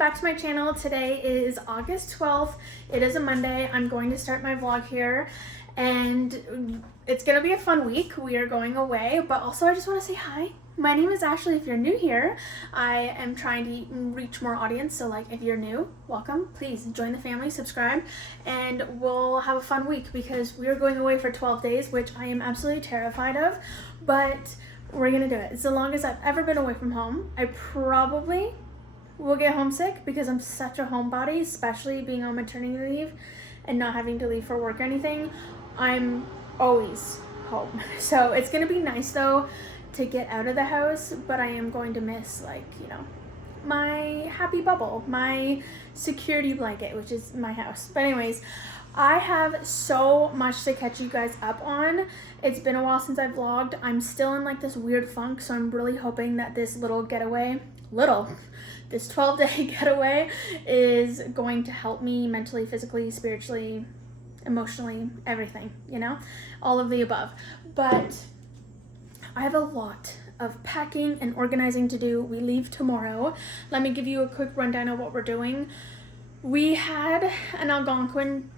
back to my channel. Today is August 12th. It is a Monday. I'm going to start my vlog here and it's gonna be a fun week. We are going away, but also I just want to say hi. My name is Ashley. If you're new here, I am trying to reach more audience, so like if you're new, welcome. Please join the family, subscribe, and we'll have a fun week because we are going away for 12 days, which I am absolutely terrified of, but we're gonna do it. It's the longest I've ever been away from home. I probably will get homesick because I'm such a homebody, especially being on maternity leave and not having to leave for work or anything. I'm always home. So it's gonna be nice though to get out of the house, but I am going to miss, like, you know, my happy bubble, my security blanket, which is my house. But anyways, I have so much to catch you guys up on. It's been a while since I've vlogged. I'm still in like this weird funk, so I'm really hoping that this this 12-day getaway is going to help me mentally, physically, spiritually, emotionally, everything, you know, all of the above. But I have a lot of packing and organizing to do. We leave tomorrow. Let me give you a quick rundown of what we're doing. We had an Algonquin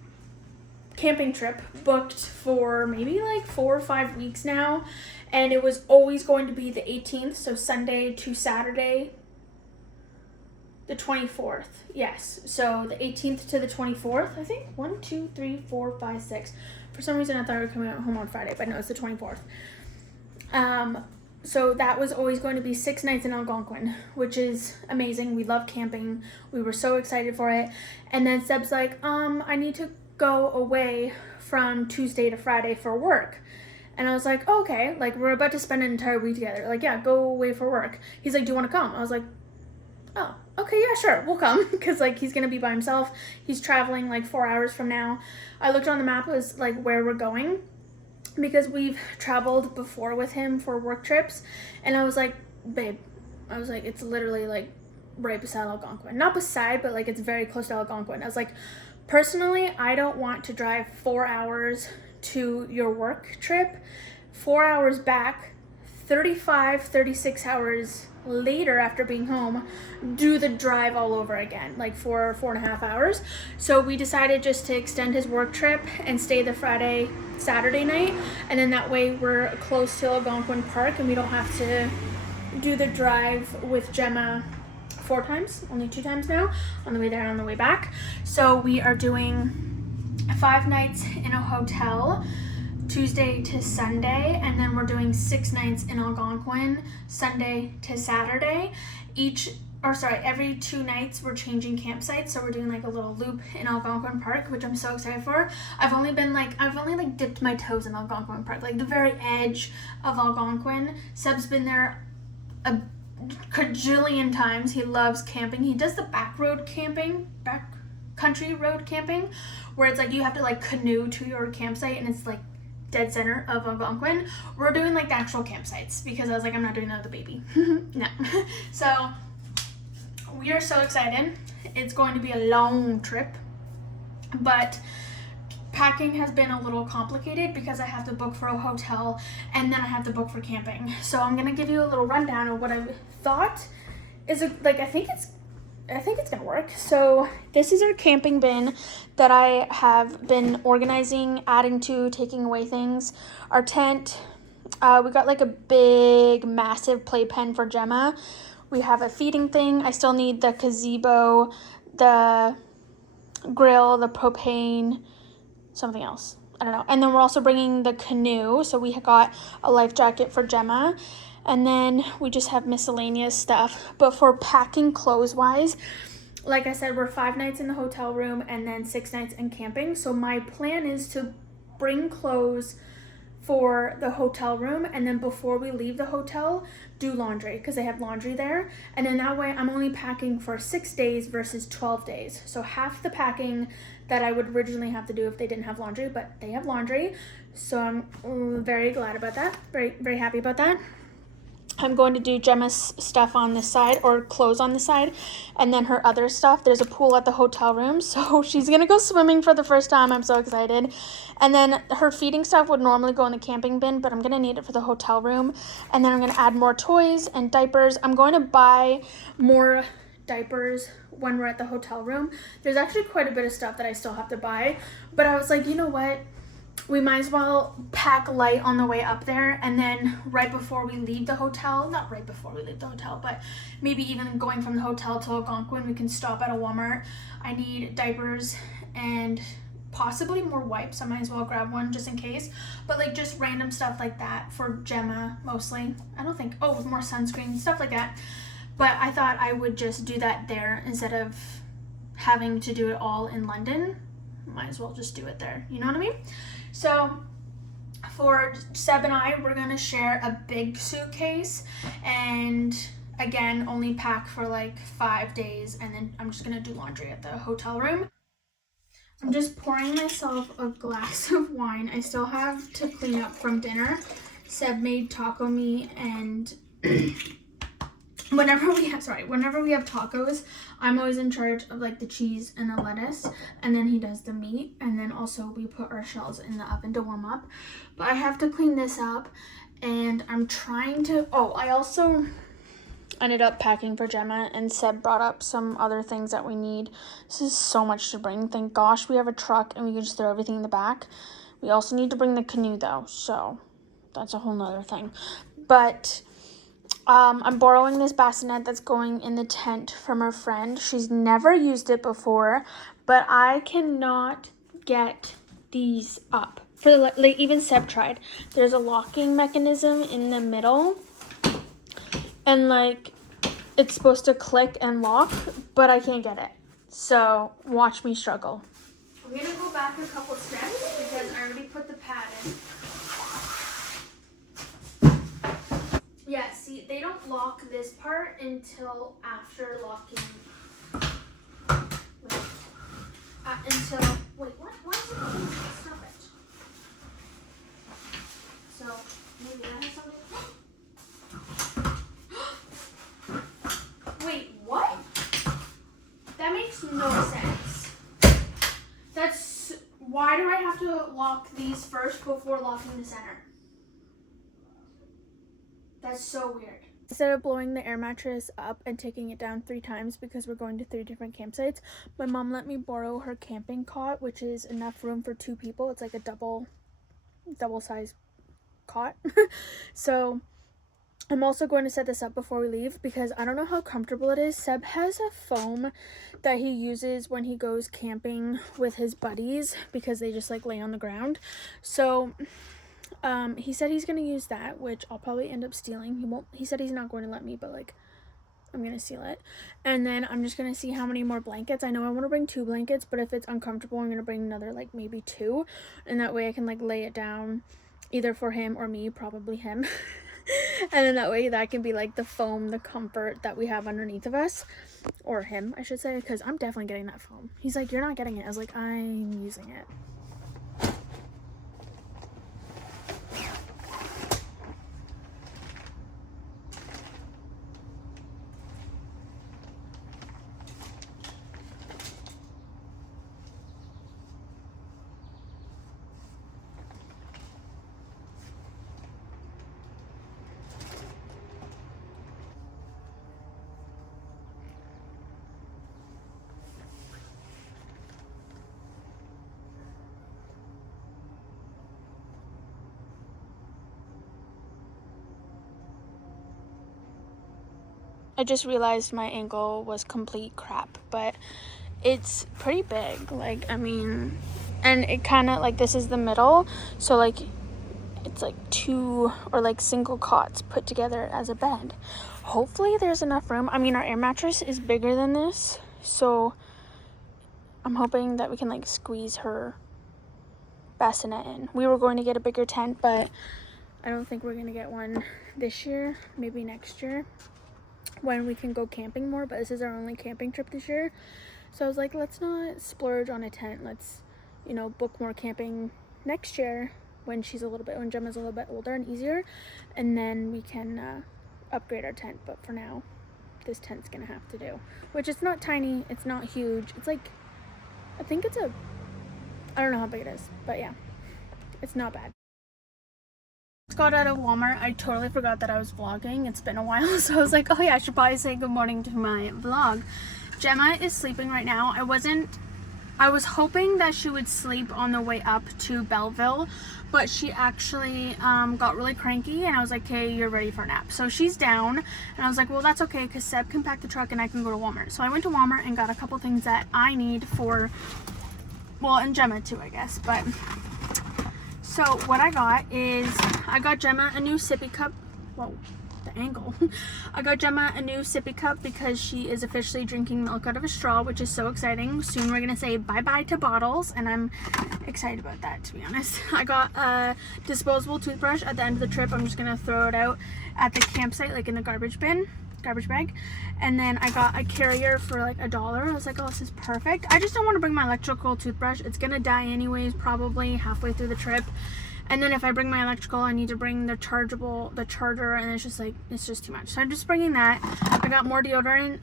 camping trip booked for maybe like 4 or 5 weeks now, and it was always going to be the 18th, so Sunday to Saturday, the 24th. Yes, so the 18th to the 24th, I think. 1, 2, 3, 4, 5, 6. For some reason I thought we were coming home on Friday, but no, it's the 24th. So that was always going to be 6 nights in Algonquin, which is amazing. We love camping. We were so excited for it. And then Seb's like, I need to go away from Tuesday to Friday for work. And I was like, oh, okay, like we're about to spend an entire week together. Like, yeah, go away for work. He's like, do you want to come? I was like, oh, okay, yeah, sure, we'll come. Because like he's gonna be by himself. He's traveling like 4 hours from now. I looked on the map as like where we're going, because we've traveled before with him for work trips, and I was like, babe, I was like, it's literally like right beside Algonquin. Not beside, but like it's very close to Algonquin. I was like, personally, I don't want to drive 4 hours to your work trip, 4 hours back, 36 hours later after being home, do the drive all over again, like for 4.5 hours. So we decided just to extend his work trip and stay the Saturday night, and then that way we're close to Algonquin Park and we don't have to do the drive with Gemma 4 times, only 2 times now, on the way there and on the way back. So we are doing 5 nights in a hotel, Tuesday to Sunday, and then we're doing 6 nights in Algonquin, Sunday to Saturday. Every 2 nights we're changing campsites, so we're doing like a little loop in Algonquin Park, which I'm so excited for. I've only dipped my toes in Algonquin Park, like the very edge of Algonquin. Seb's been there a cajillion times. He loves camping. He does the backcountry road camping, where it's like you have to like canoe to your campsite, and it's like dead center of Algonquin. We're doing like the actual campsites because I was like, I'm not doing that with a baby. No. So we are so excited. It's going to be a long trip, but packing has been a little complicated because I have to book for a hotel and then I have to book for camping. So I'm gonna give you a little rundown of what I thought is I think it's gonna work. So this is our camping bin that I have been organizing, adding to, taking away things. Our tent, we got like a big massive playpen for Gemma. We have a feeding thing. I still need the gazebo, the grill, the propane, something else, I don't know. And then we're also bringing the canoe, so we got a life jacket for Gemma. And then we just have miscellaneous stuff. But for packing clothes wise, like I said, we're 5 nights in the hotel room and then 6 nights in camping. So my plan is to bring clothes for the hotel room, and then before we leave the hotel, do laundry because they have laundry there. And then that way I'm only packing for 6 days versus 12 days. So half the packing that I would originally have to do if they didn't have laundry, but they have laundry. So I'm very glad about that. Very, very happy about that. I'm going to do Gemma's stuff on this side, or clothes on this side, and then her other stuff. There's a pool at the hotel room, so she's gonna go swimming for the first time. I'm so excited. And then her feeding stuff would normally go in the camping bin, but I'm gonna need it for the hotel room. And then I'm gonna add more toys and diapers. I'm going to buy more diapers when we're at the hotel room. There's actually quite a bit of stuff that I still have to buy, but I was like, you know what? We might as well pack light on the way up there, and then right before we leave the hotel, not right before we leave the hotel, but maybe even going from the hotel to Algonquin, we can stop at a Walmart. I need diapers and possibly more wipes. I might as well grab one just in case, but like just random stuff like that for Gemma mostly. I don't think, oh, more sunscreen, stuff like that. But I thought I would just do that there instead of having to do it all in London. Might as well just do it there, you know what I mean? So for Seb and I, we're gonna share a big suitcase, and again, only pack for like 5 days, and then I'm just gonna do laundry at the hotel room. I'm just pouring myself a glass of wine. I still have to clean up from dinner. Seb made taco meat, and whenever we have tacos, I'm always in charge of like the cheese and the lettuce, and then he does the meat, and then also we put our shells in the oven to warm up. But I have to clean this up, and I'm trying to, I also ended up packing for Gemma, and Seb brought up some other things that we need. This is so much to bring. Thank gosh we have a truck and we can just throw everything in the back. We also need to bring the canoe though, so that's a whole nother thing. But I'm borrowing this bassinet that's going in the tent from her friend. She's never used it before, but I cannot get these up. Like even Seb tried. There's a locking mechanism in the middle, and like it's supposed to click and lock, but I can't get it. So watch me struggle. I'm gonna go back a couple steps because I already put the pad in. Yeah, see, they don't lock this part until after locking. Wait, what? Why is it? Stop it. So maybe that has something. Wait, what? That makes no sense. Why do I have to lock these first before locking the center? That's so weird. Instead of blowing the air mattress up and taking it down 3 times because we're going to 3 different campsites, my mom let me borrow her camping cot, which is enough room for 2 people. It's like a double size cot. So I'm also going to set this up before we leave because I don't know how comfortable it is. Seb has a foam that he uses when he goes camping with his buddies because they just like lay on the ground. So he said he's going to use that, which I'll probably end up stealing. He said he's not going to let me, but like I'm going to steal it. And then I'm just going to see how many more blankets. I know I want to bring 2 blankets, but if it's uncomfortable, I'm going to bring another like maybe 2. And that way I can like lay it down either for him or me, probably him. And then that way that can be like the foam, the comfort that we have underneath of us, or him I should say, because I'm definitely getting that foam. He's like, you're not getting it. I was like, I'm using it. I just realized my ankle was complete crap, but it's pretty big. Like, I mean, and it kind of like, this is the middle, so like it's like 2 or like single cots put together as a bed. Hopefully there's enough room. I mean, our air mattress is bigger than this, so I'm hoping that we can like squeeze her bassinet in. We were going to get a bigger tent, but I don't think we're gonna get one this year, maybe next year when we can go camping more. But this is our only camping trip this year, so I was like, let's not splurge on a tent. Let's, you know, book more camping next year when Gemma's a little bit older and easier, and then we can upgrade our tent. But for now, this tent's gonna have to do, which it's not tiny, it's not huge, it's like, I think it's I don't know how big it is, but yeah, it's not bad. Just got out of Walmart. I totally forgot that I was vlogging. It's been a while, so I was like, oh yeah, I should probably say good morning to my vlog. Gemma is sleeping right now. I was hoping that she would sleep on the way up to Belleville, but she actually got really cranky, and I was like, okay, you're ready for a nap. So she's down, and I was like, well, that's okay, because Seb can pack the truck and I can go to Walmart. So I went to Walmart and got a couple things that I need for, well, and Gemma too, I guess. But so what I got is, I got Gemma a new sippy cup. Whoa, the angle. I got Gemma a new sippy cup because she is officially drinking milk out of a straw, which is so exciting. Soon we're gonna say bye-bye to bottles, and I'm excited about that, to be honest. I got a disposable toothbrush at the end of the trip. I'm just gonna throw it out at the campsite, like in the garbage bag. And then I got a carrier for like $1. I was like, oh, this is perfect. I just don't want to bring my electrical toothbrush. It's gonna die anyways, probably halfway through the trip. And then if I bring my electrical, I need to bring the charger, and it's just too much. So I'm just bringing that. I got more deodorant.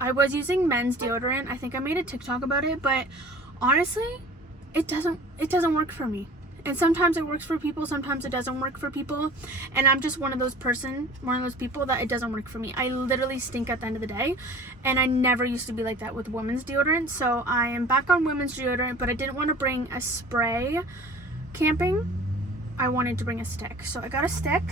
I was using men's deodorant. I think I made a TikTok about it, but honestly, it doesn't work for me. And sometimes it works for people, sometimes it doesn't work for people. And I'm just one of those people that it doesn't work for me. I literally stink at the end of the day. And I never used to be like that with women's deodorant. So I am back on women's deodorant, but I didn't want to bring a spray camping. I wanted to bring a stick. So I got a stick.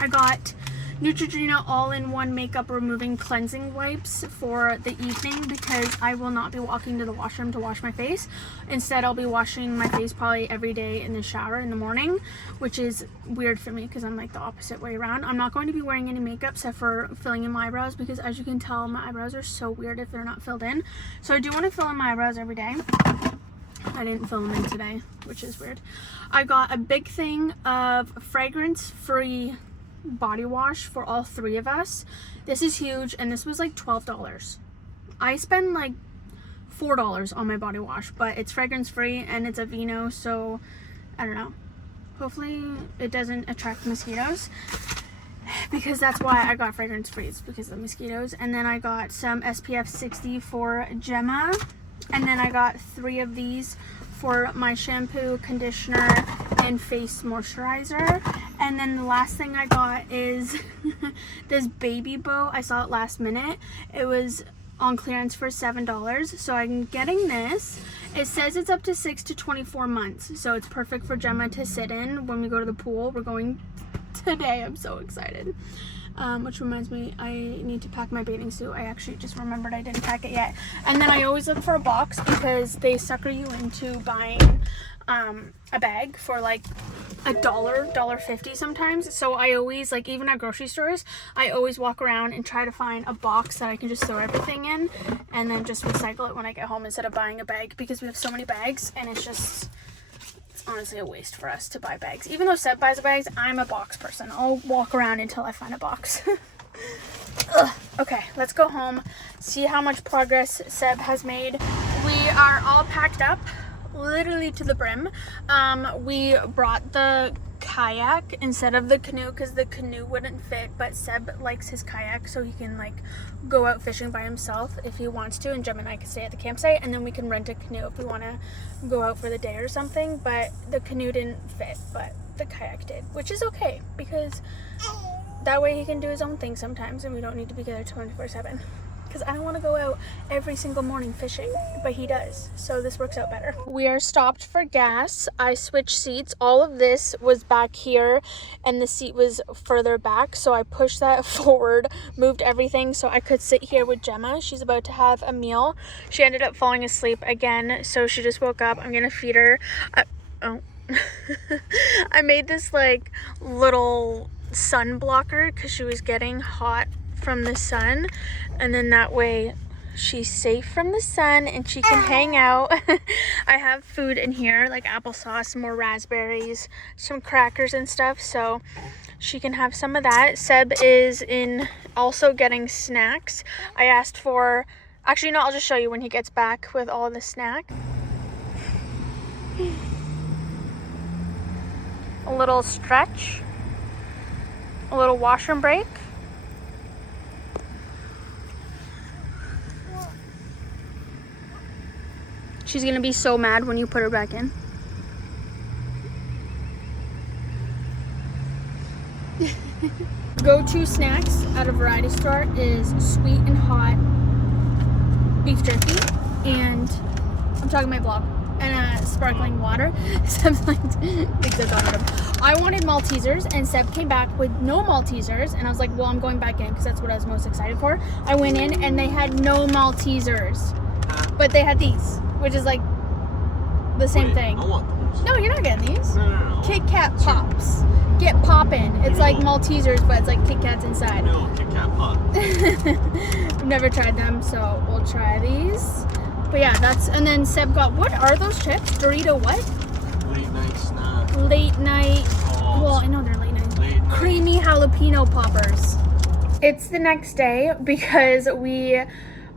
I got Neutrogena all-in-one makeup removing cleansing wipes for the evening because I will not be walking to the washroom to wash my face. Instead, I'll be washing my face probably every day in the shower in the morning, which is weird for me because I'm like the opposite way around. I'm not going to be wearing any makeup except for filling in my eyebrows because, as you can tell, my eyebrows are so weird if they're not filled in. So I do want to fill in my eyebrows every day. I didn't fill them in today, which is weird. I got a big thing of fragrance-free body wash for all three of us. This is huge, and this was like $12. I spend like $4 on my body wash, but it's fragrance free and it's a Vino, so I don't know, hopefully it doesn't attract mosquitoes, because that's why I got fragrance free. It's because of the mosquitoes. And then I got some SPF 60 for Gemma, and then I got 3 of these for my shampoo, conditioner, and face moisturizer. And then the last thing I got is this baby bow. I saw it last minute. It was on clearance for $7, so I'm getting this. It says it's up to 6 to 24 months, so it's perfect for Gemma to sit in when we go to the pool. We're going today. I'm so excited. Which reminds me, I need to pack my bathing suit. I actually just remembered I didn't pack it yet. And then I always look for a box because they sucker you into buying a bag for like $1.50 sometimes. So I always, like, even at grocery stores, I always walk around and try to find a box that I can just throw everything in and then just recycle it when I get home instead of buying a bag, because we have so many bags and it's honestly a waste for us to buy bags. Even though Seb buys bags, I'm a box person. I'll walk around until I find a box. Ugh. Okay, let's go home, see how much progress Seb has made. We are all packed up, literally to the brim. We brought the kayak instead of the canoe because the canoe wouldn't fit, but Seb likes his kayak so he can like go out fishing by himself if he wants to, and Gemma and I can stay at the campsite, and then we can rent a canoe if we want to go out for the day or something. But the canoe didn't fit, but the kayak did, which is okay because that way he can do his own thing sometimes and we don't need to be together 24/7. Because I don't want to go out every single morning fishing, but he does, so this works out better. We are stopped for gas. I switched seats. All of this was back here and the seat was further back, so I pushed that forward, moved everything so I could sit here with Gemma. She's about to have a meal. She ended up falling asleep again, so she just woke up. I'm gonna feed her. I made this like little sun blocker because she was getting hot from the sun, and then that way she's safe from the sun and she can hang out. I have food in here like applesauce, more raspberries, some crackers and stuff, so she can have some of that. Seb is in also getting snacks. I asked for, actually no, I'll just show you when he gets back with all the snack. A little stretch, a little washroom break. She's gonna be so mad when you put her back in. Go-to snacks at a variety store is sweet and hot beef jerky, and I'm talking my vlog, and sparkling water. Seb's like, I wanted Maltesers, and Seb came back with no Maltesers, and I was like, well, I'm going back in because that's what I was most excited for. I went in, and they had no Maltesers, but they had these, which is like the same thing. I want those. No, you're not getting these. No. Kit Kat Pops. Get poppin'. It's like Maltesers, but it's like Kit Kats inside. No, Kit Kat Pop. I've never tried them, so we'll try these. But yeah, that's, and then Seb got, what are those chips? Dorito what? Late night snack. Late night. Oh, well, I know they're late night. Creamy jalapeno poppers. It's the next day because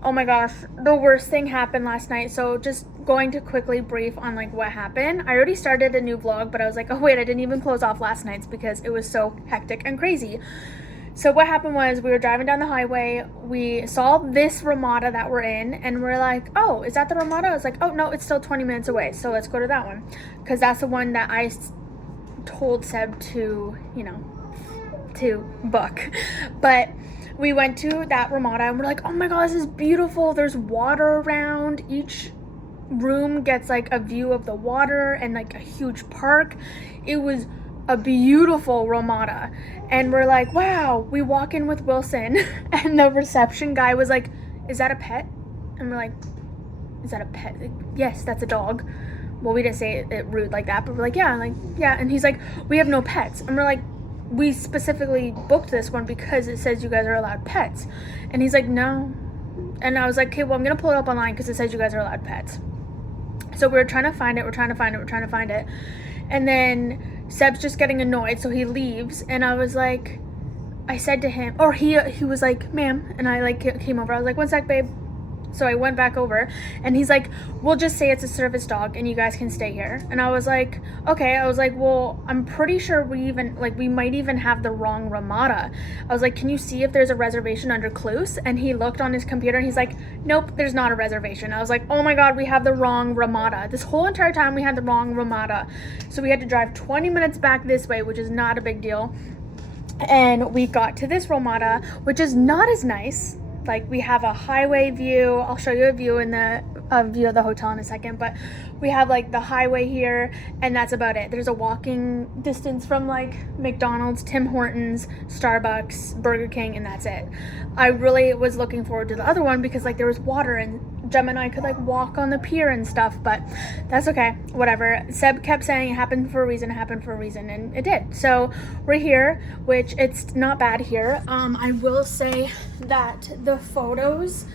oh my gosh, the worst thing happened last night. So just going to quickly brief on like what happened. I already started a new vlog, but I was like, oh wait, I didn't even close off last night's because it was so hectic and crazy. So what happened was we were driving down the highway. We saw this Ramada that we're in, and we're like, oh, is that the Ramada? I was like, oh no, it's still 20 minutes away. So let's go to that one. Because that's the one that I told Seb to, to book. But we went to that Ramada, and we're like, oh my god, this is beautiful. There's water around. Each room gets like a view of the water and like a huge park. It was a beautiful Ramada, and we're like, wow. We walk in with Wilson, and the reception guy was like, is that a pet? And we're like, is that a pet? Yes, that's a dog. Well, we didn't say it rude like that, but we're like, yeah. And he's like, we have no pets. And we're like, we specifically booked this one because it says you guys are allowed pets. And he's like, no. And I was like, okay, well, I'm gonna pull it up online because it says you guys are allowed pets. So we're trying to find it. And then Seb's just getting annoyed, so he leaves, and I was like, I said to him, or he was like, ma'am, and I like came over, I was like, one sec, babe. So I went back over, and he's like, we'll just say it's a service dog and you guys can stay here. And I was like, okay. I was like, well, I'm pretty sure we might even have the wrong Ramada. I was like, can you see if there's a reservation under Cluse? And he looked on his computer, and he's like, nope, there's not a reservation. I was like, oh my god, we have the wrong Ramada. This whole entire time we had the wrong Ramada. So we had to drive 20 minutes back this way, which is not a big deal. And we got to this Ramada, which is not as nice. Like, we have a highway view. I'll show you a view in the view of the hotel in a second, but we have like the highway here, and that's about it. There's a walking distance from like McDonald's, Tim Hortons, Starbucks, Burger King, and that's it. I really was looking forward to the other one because like there was water, and Gemma and I could like walk on the pier and stuff, but that's okay, whatever. Seb kept saying it happened for a reason, and it did. So we're here, which it's not bad here. I will say that the photos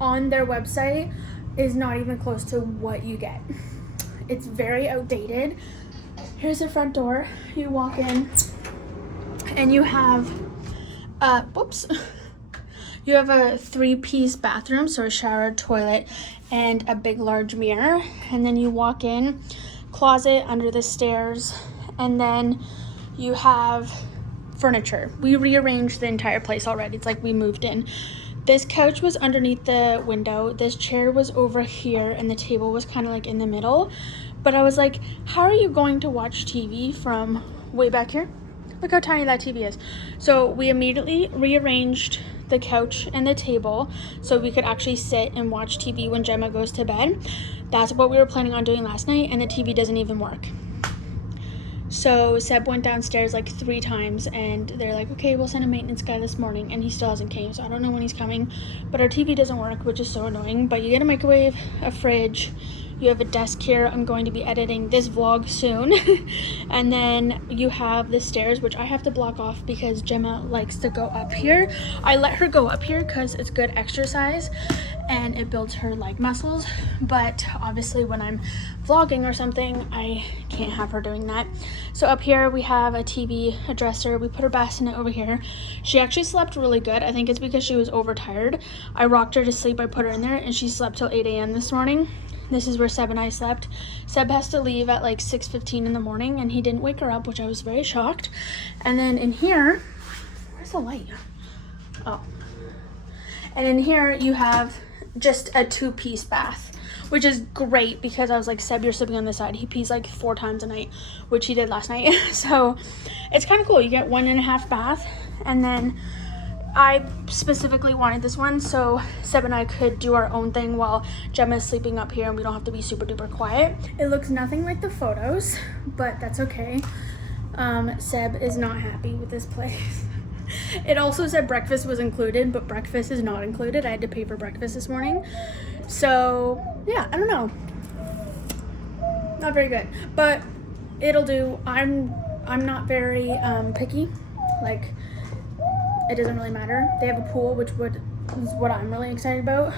on their website is not even close to what you get. It's very outdated. Here's the front door. You walk in and you have you have a 3-piece bathroom, so a shower, toilet, and a big large mirror. And then you walk in, closet under the stairs, and then you have furniture. We rearranged the entire place already. It's like we moved in. This couch was underneath the window. This chair was over here, and the table was kind of like in the middle. But I was like, how are you going to watch TV from way back here? Look how tiny that TV is. So we immediately rearranged the couch and the table so we could actually sit and watch TV when Gemma goes to bed. That's what we were planning on doing last night, and the TV doesn't even work. So Seb went downstairs like 3 times, and they're like, okay, we'll send a maintenance guy this morning, and he still hasn't came, so I don't know when he's coming. But our TV doesn't work, which is so annoying. But you get a microwave, a fridge, you have a desk here. I'm going to be editing this vlog soon. And then you have the stairs, which I have to block off because Gemma likes to go up here. I let her go up here because it's good exercise and it builds her leg muscles. But obviously when I'm vlogging or something, I can't have her doing that. So up here we have a TV, a dresser. We put her bassinet over here. She actually slept really good. I think it's because she was overtired. I rocked her to sleep. I put her in there and she slept till 8 a.m. this morning. This is where Seb and I slept. Seb has to leave at like 6:15 in the morning, and he didn't wake her up, which I was very shocked. And then in here, where's the light? Oh. And in here you have just a 2-piece bath, which is great because I was like, Seb, you're sleeping on this side. He pees like 4 times a night, which he did last night. So it's kind of cool. You get 1.5 bath, and then I specifically wanted this one so Seb and I could do our own thing while Gemma's sleeping up here and we don't have to be super duper quiet. It looks nothing like the photos, but that's okay. Seb is not happy with this place. It also said breakfast was included, but breakfast is not included. I had to pay for breakfast this morning. So yeah, I don't know. Not very good, but it'll do. I'm not very picky. Like, it doesn't really matter. They have a pool, which is what I'm really excited about.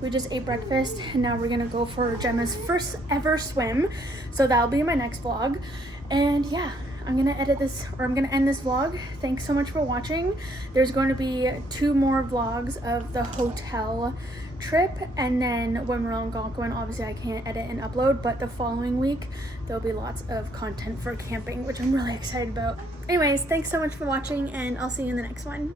We just ate breakfast and now we're gonna go for Gemma's first ever swim. So that'll be my next vlog. And yeah, I'm gonna end this vlog. Thanks so much for watching. There's going to be 2 more vlogs of the hotel trip, and then when we're on Algonquin, obviously I can't edit and upload, but the following week there'll be lots of content for camping, which I'm really excited about. Anyways, thanks so much for watching and I'll see you in the next one.